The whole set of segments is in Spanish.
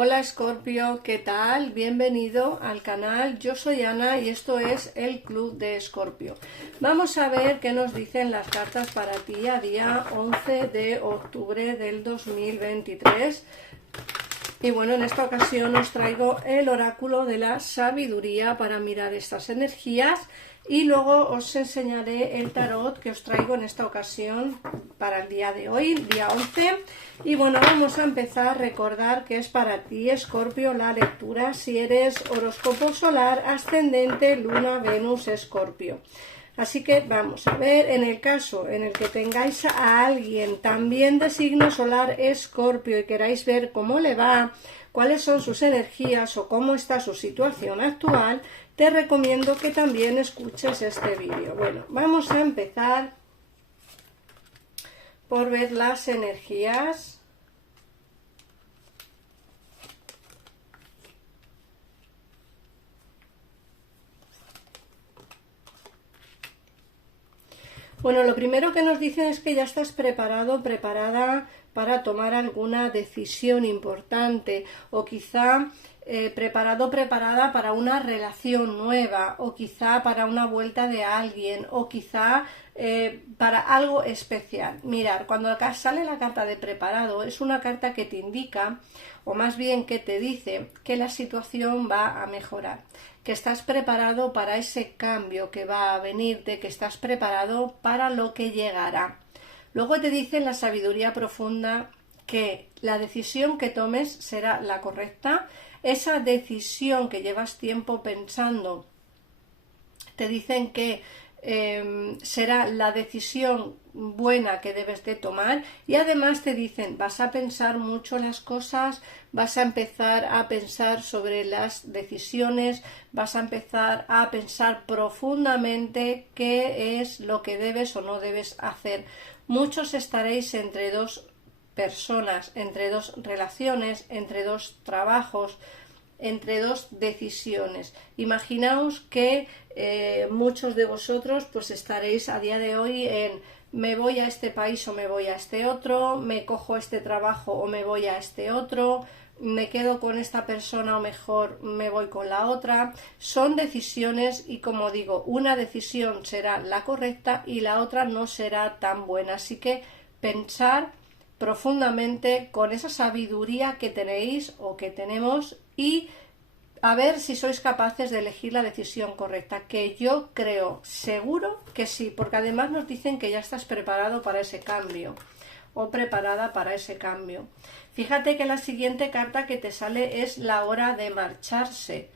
Hola Escorpio, ¿qué tal? Bienvenido al canal, yo soy Ana y esto es el Club de Escorpio. Vamos a ver qué nos dicen las cartas para ti a día 11 de octubre del 2023. Y bueno, en esta ocasión os traigo el oráculo de la sabiduría para mirar estas energías y luego os enseñaré el tarot que os traigo en esta ocasión para el día de hoy, día 11. Y bueno, vamos a empezar. Recordar que es para ti, Escorpio, la lectura si eres horóscopo solar, ascendente, luna, Venus, Escorpio. Así que vamos a ver, en el caso en el que tengáis a alguien también de signo solar Escorpio y queráis ver cómo le va, cuáles son sus energías o cómo está su situación actual, te recomiendo que también escuches este vídeo. Bueno, vamos a empezar por ver las energías. Bueno, lo primero que nos dicen es que ya estás preparado, preparada para tomar alguna decisión importante o quizá preparado, preparada para una relación nueva o quizá para una vuelta de alguien o quizá para algo especial. Mirar, cuando sale la carta de preparado es una carta que te indica o más bien que te dice que la situación va a mejorar, que estás preparado para ese cambio que va a venirte, que estás preparado para lo que llegará. Luego te dice en la sabiduría profunda que la decisión que tomes será la correcta. Esa decisión que llevas tiempo pensando, te dicen que será la decisión buena que debes de tomar y además te dicen vas a pensar mucho las cosas, vas a empezar a pensar sobre las decisiones, vas a empezar a pensar profundamente qué es lo que debes o no debes hacer. Muchos estaréis entre dos personas, entre dos relaciones, entre dos trabajos, entre dos decisiones. Imaginaos que muchos de vosotros pues estaréis a día de hoy en me voy a este país o me voy a este otro, me cojo este trabajo o me voy a este otro, me quedo con esta persona o mejor me voy con la otra. Son decisiones y como digo, una decisión será la correcta y la otra no será tan buena. Así que pensar profundamente con esa sabiduría que tenéis o que tenemos y a ver si sois capaces de elegir la decisión correcta, que yo creo seguro que sí, porque además nos dicen que ya estás preparado para ese cambio o preparada para ese cambio. Fíjate que la siguiente carta que te sale es la hora de marcharse.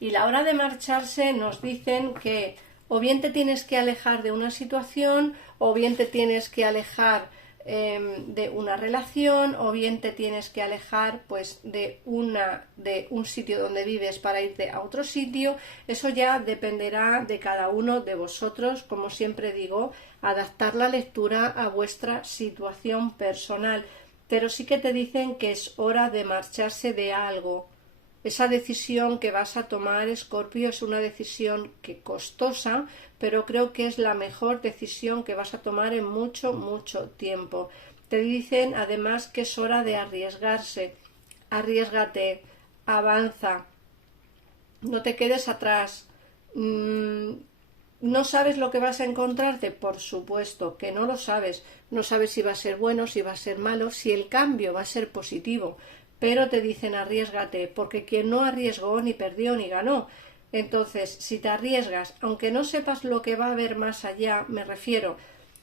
Y la hora de marcharse nos dicen que o bien te tienes que alejar de una situación, o bien te tienes que alejar de una relación, o bien te tienes que alejar pues de un sitio donde vives para irte a otro sitio. Eso ya dependerá de cada uno de vosotros, como siempre digo, adaptar la lectura a vuestra situación personal, pero sí que te dicen que es hora de marcharse de algo. Esa decisión que vas a tomar, Escorpio, es una decisión que costosa, pero creo que es la mejor decisión que vas a tomar en mucho, mucho tiempo. Te dicen además que es hora de arriesgarse. Arriésgate, avanza, no te quedes atrás. ¿No sabes lo que vas a encontrarte? Por supuesto que no lo sabes. No sabes si va a ser bueno, si va a ser malo, si el cambio va a ser positivo. Pero te dicen arriésgate, porque quien no arriesgó ni perdió ni ganó. Entonces, si te arriesgas, aunque no sepas lo que va a haber más allá, me refiero,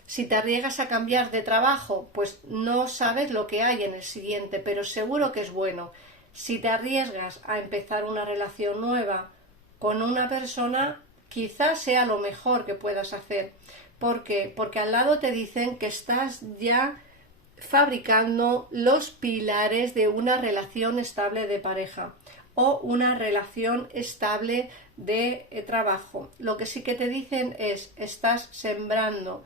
si te arriesgas a cambiar de trabajo, pues no sabes lo que hay en el siguiente, pero seguro que es bueno. Si te arriesgas a empezar una relación nueva con una persona, quizás sea lo mejor que puedas hacer. ¿Por qué? Porque al lado te dicen que estás ya fabricando los pilares de una relación estable de pareja o una relación estable de trabajo. Lo que sí que te dicen es estás sembrando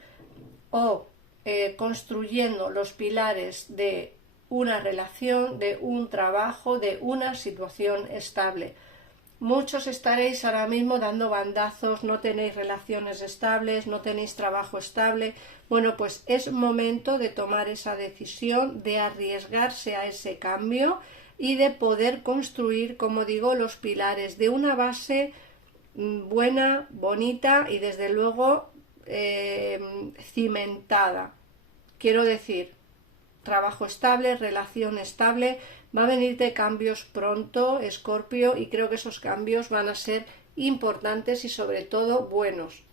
o construyendo los pilares de una relación, de un trabajo, de una situación estable. Muchos estaréis ahora mismo dando bandazos, no tenéis relaciones estables, no tenéis trabajo estable. Bueno, pues es momento de tomar esa decisión, de arriesgarse a ese cambio y de poder construir, como digo, los pilares de una base buena, bonita y desde luego cimentada. Quiero decir, trabajo estable, relación estable. Va a venirte cambios pronto, Escorpio, y creo que esos cambios van a ser importantes y sobre todo buenos.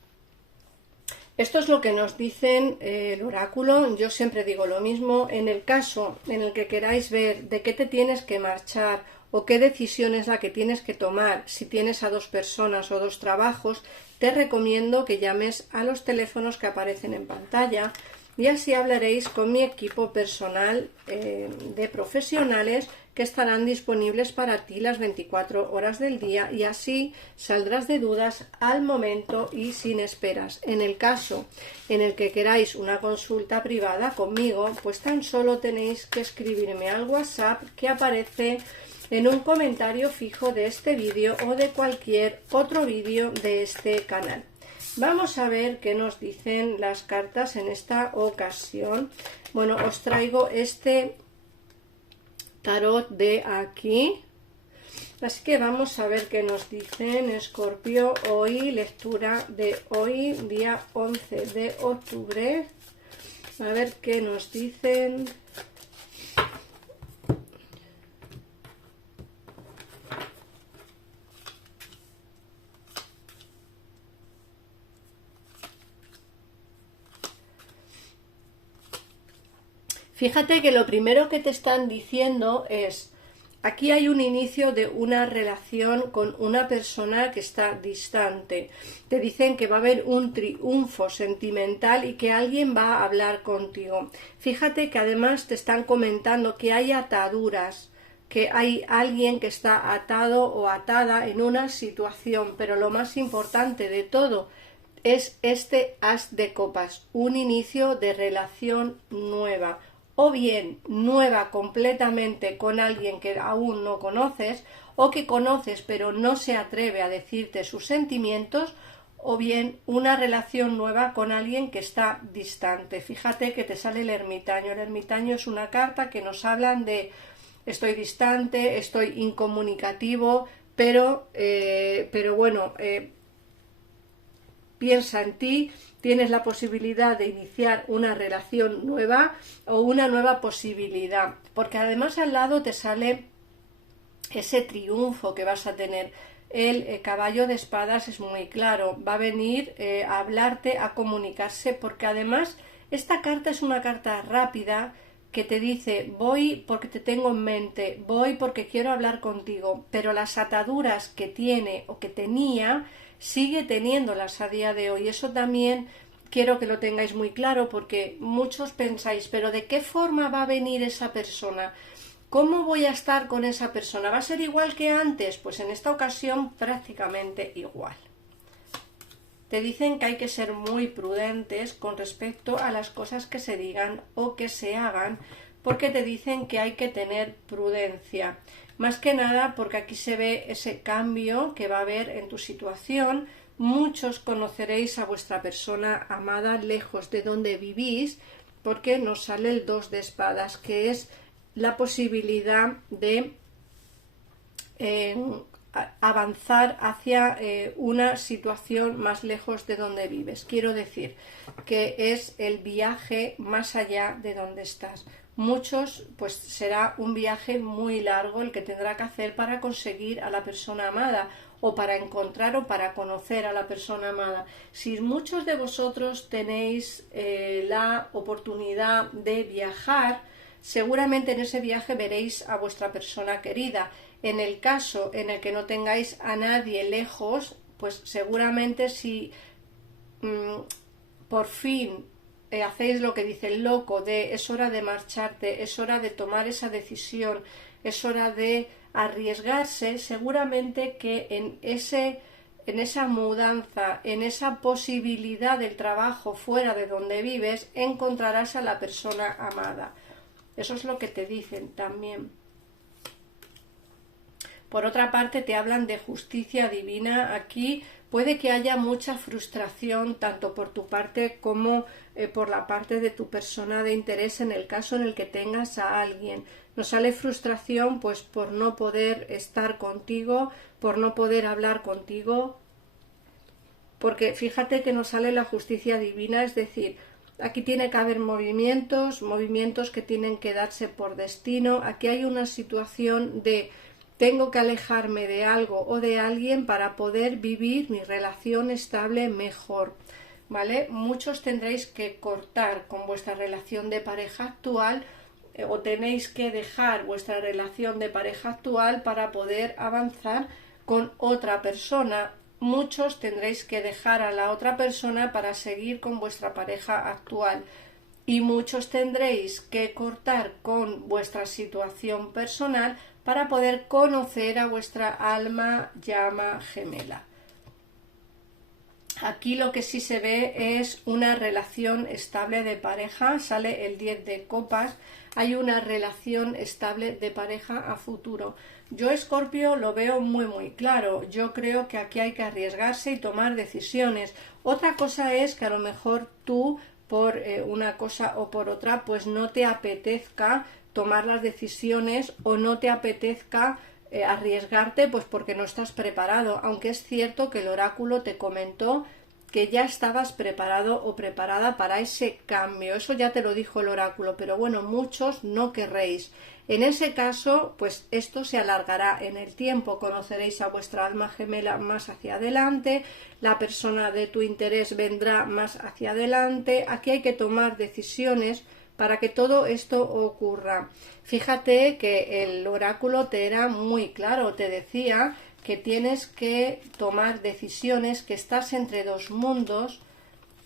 Esto es lo que nos dicen el oráculo. Yo siempre digo lo mismo. En el caso en el que queráis ver de qué te tienes que marchar o qué decisión es la que tienes que tomar, si tienes a 2 personas o 2 trabajos, te recomiendo que llames a los teléfonos que aparecen en pantalla y así hablaréis con mi equipo personal de profesionales que estarán disponibles para ti las 24 horas del día y así saldrás de dudas al momento y sin esperas. En el caso en el que queráis una consulta privada conmigo, pues tan solo tenéis que escribirme al WhatsApp que aparece en un comentario fijo de este vídeo o de cualquier otro vídeo de este canal. Vamos a ver qué nos dicen las cartas en esta ocasión. Bueno, os traigo este tarot de aquí. Así que vamos a ver qué nos dicen, Escorpio, hoy, lectura de hoy, día 11 de octubre. A ver qué nos dicen. Fíjate que lo primero que te están diciendo es, aquí hay un inicio de una relación con una persona que está distante. Te dicen que va a haber un triunfo sentimental y que alguien va a hablar contigo. Fíjate que además te están comentando que hay ataduras, que hay alguien que está atado o atada en una situación, pero lo más importante de todo es este as de copas, un inicio de relación nueva, o bien nueva completamente con alguien que aún no conoces o que conoces pero no se atreve a decirte sus sentimientos, o bien una relación nueva con alguien que está distante. Fíjate que te sale el ermitaño. El ermitaño es una carta que nos hablan de estoy distante, estoy incomunicativo, pero bueno, piensa en ti, tienes la posibilidad de iniciar una relación nueva o una nueva posibilidad, porque además al lado te sale ese triunfo que vas a tener. El caballo de espadas es muy claro, va a venir a hablarte, a comunicarse, porque además esta carta es una carta rápida que te dice voy porque te tengo en mente, voy porque quiero hablar contigo, pero las ataduras que tiene o que tenía sigue teniéndolas a día de hoy. Eso también quiero que lo tengáis muy claro, porque muchos pensáis, pero ¿de qué forma va a venir esa persona? ¿Cómo voy a estar con esa persona? ¿Va a ser igual que antes? Pues en esta ocasión prácticamente igual. Te dicen que hay que ser muy prudentes con respecto a las cosas que se digan o que se hagan, porque te dicen que hay que tener prudencia. Más que nada porque aquí se ve ese cambio que va a haber en tu situación. Muchos conoceréis a vuestra persona amada lejos de donde vivís, porque nos sale el 2 de espadas, que es la posibilidad de avanzar hacia una situación más lejos de donde vives. Quiero decir que es el viaje más allá de donde estás. Muchos, pues será un viaje muy largo el que tendrá que hacer para conseguir a la persona amada o para encontrar o para conocer a la persona amada. Si muchos de vosotros tenéis la oportunidad de viajar, seguramente en ese viaje veréis a vuestra persona querida. En el caso en el que no tengáis a nadie lejos, pues seguramente si por fin hacéis lo que dice el loco de es hora de marcharte, es hora de tomar esa decisión, es hora de arriesgarse, seguramente que en esa mudanza, en esa posibilidad del trabajo fuera de donde vives, encontrarás a la persona amada. Eso es lo que te dicen también. Por otra parte, te hablan de justicia divina. Aquí puede que haya mucha frustración tanto por tu parte como por la parte de tu persona de interés en el caso en el que tengas a alguien. Nos sale frustración pues por no poder estar contigo, por no poder hablar contigo, porque fíjate que nos sale la justicia divina, es decir, aquí tiene que haber movimientos que tienen que darse por destino. Aquí hay una situación de tengo que alejarme de algo o de alguien para poder vivir mi relación estable mejor, ¿vale? Muchos tendréis que cortar con vuestra relación de pareja actual o tenéis que dejar vuestra relación de pareja actual para poder avanzar con otra persona. Muchos tendréis que dejar a la otra persona para seguir con vuestra pareja actual y muchos tendréis que cortar con vuestra situación personal para poder conocer a vuestra alma llama gemela. Aquí lo que sí se ve es una relación estable de pareja, sale el 10 de copas, hay una relación estable de pareja a futuro. Yo, Escorpio, lo veo muy claro. Yo creo que aquí hay que arriesgarse y tomar decisiones. Otra cosa es que a lo mejor tú, por una cosa o por otra, pues no te apetezca tomar las decisiones o no te apetezca arriesgarte, pues porque no estás preparado, aunque es cierto que el oráculo te comentó que ya estabas preparado o preparada para ese cambio. Eso ya te lo dijo el oráculo, pero bueno, muchos no querréis. En ese caso, pues esto se alargará en el tiempo, conoceréis a vuestra alma gemela más hacia adelante, la persona de tu interés vendrá más hacia adelante. Aquí hay que tomar decisiones para que todo esto ocurra. Fíjate que el oráculo te era muy claro, te decía que tienes que tomar decisiones, que estás entre dos mundos,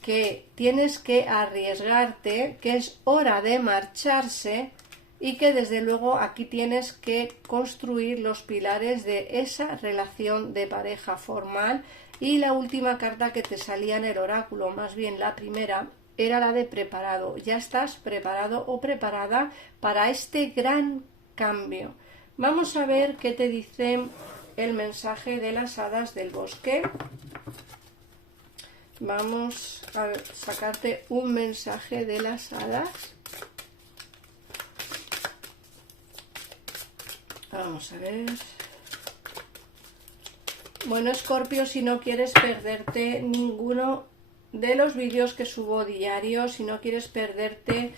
que tienes que arriesgarte, que es hora de marcharse y que desde luego aquí tienes que construir los pilares de esa relación de pareja formal. Y la última carta que te salía en el oráculo, más bien la primera, era la de preparado. Ya estás preparado o preparada para este gran cambio. Vamos a ver qué te dice el mensaje de las hadas del bosque. Vamos a sacarte un mensaje de las hadas. Vamos a ver. Bueno, Escorpio, si no quieres perderte ninguno de los vídeos que subo diarios, si no quieres perderte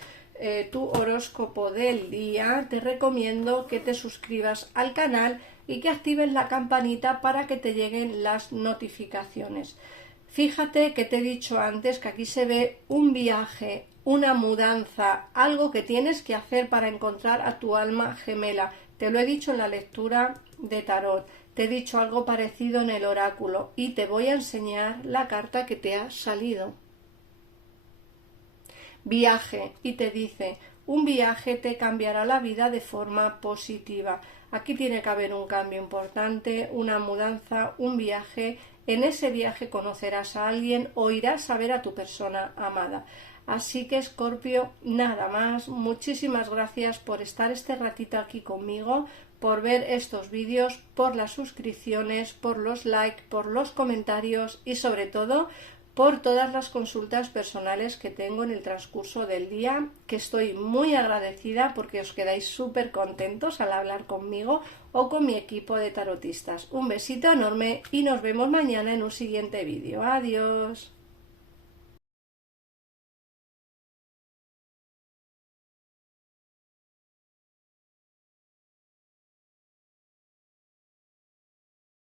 tu horóscopo del día, te recomiendo que te suscribas al canal y que actives la campanita para que te lleguen las notificaciones. Fíjate que te he dicho antes que aquí se ve un viaje, una mudanza, algo que tienes que hacer para encontrar a tu alma gemela. Te lo he dicho en la lectura de tarot, te he dicho algo parecido en el oráculo y te voy a enseñar la carta que te ha salido. Viaje, y te dice, un viaje te cambiará la vida de forma positiva. Aquí tiene que haber un cambio importante, una mudanza, un viaje. En ese viaje conocerás a alguien o irás a ver a tu persona amada. Así que, Escorpio, nada más. Muchísimas gracias por estar este ratito aquí conmigo, por ver estos vídeos, por las suscripciones, por los likes, por los comentarios y sobre todo por todas las consultas personales que tengo en el transcurso del día, que estoy muy agradecida porque os quedáis súper contentos al hablar conmigo o con mi equipo de tarotistas. Un besito enorme y nos vemos mañana en un siguiente vídeo. Adiós.